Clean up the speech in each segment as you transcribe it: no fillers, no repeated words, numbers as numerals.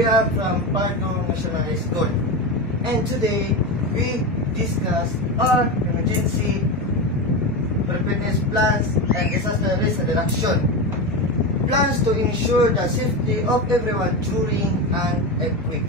We are from Pardo National High School, and today we discuss our emergency preparedness plans and disaster risk reduction. Plans to ensure the safety of everyone during an earthquake.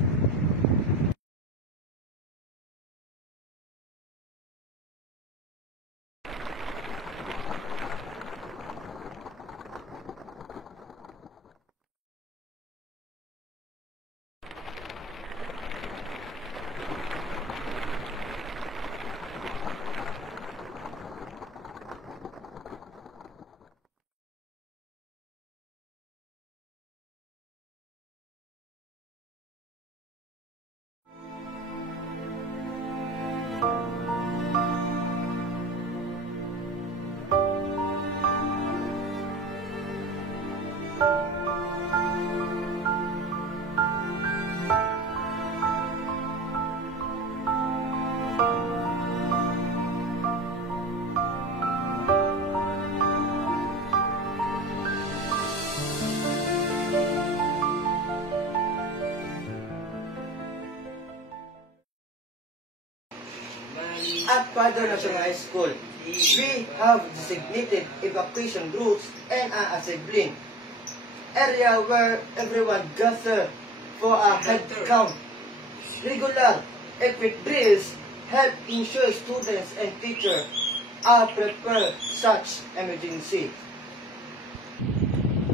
At Pardo National High School, we have designated evacuation routes and an assembling area where everyone gather for a head count. Regular epic drills help ensure students and teachers are prepared such emergency.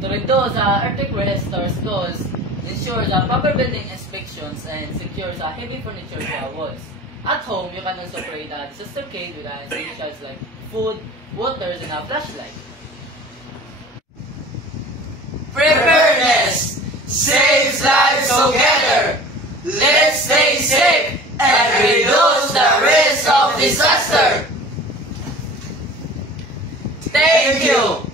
To reduce earthquake risk to our schools, ensures proper building inspections and secures heavy furniture to our walls. At home, you can also create a disaster kit with essentials like food, water, and a flashlight. Preparedness saves lives together. Let's stay safe and reduce the risk of disaster. Thank you.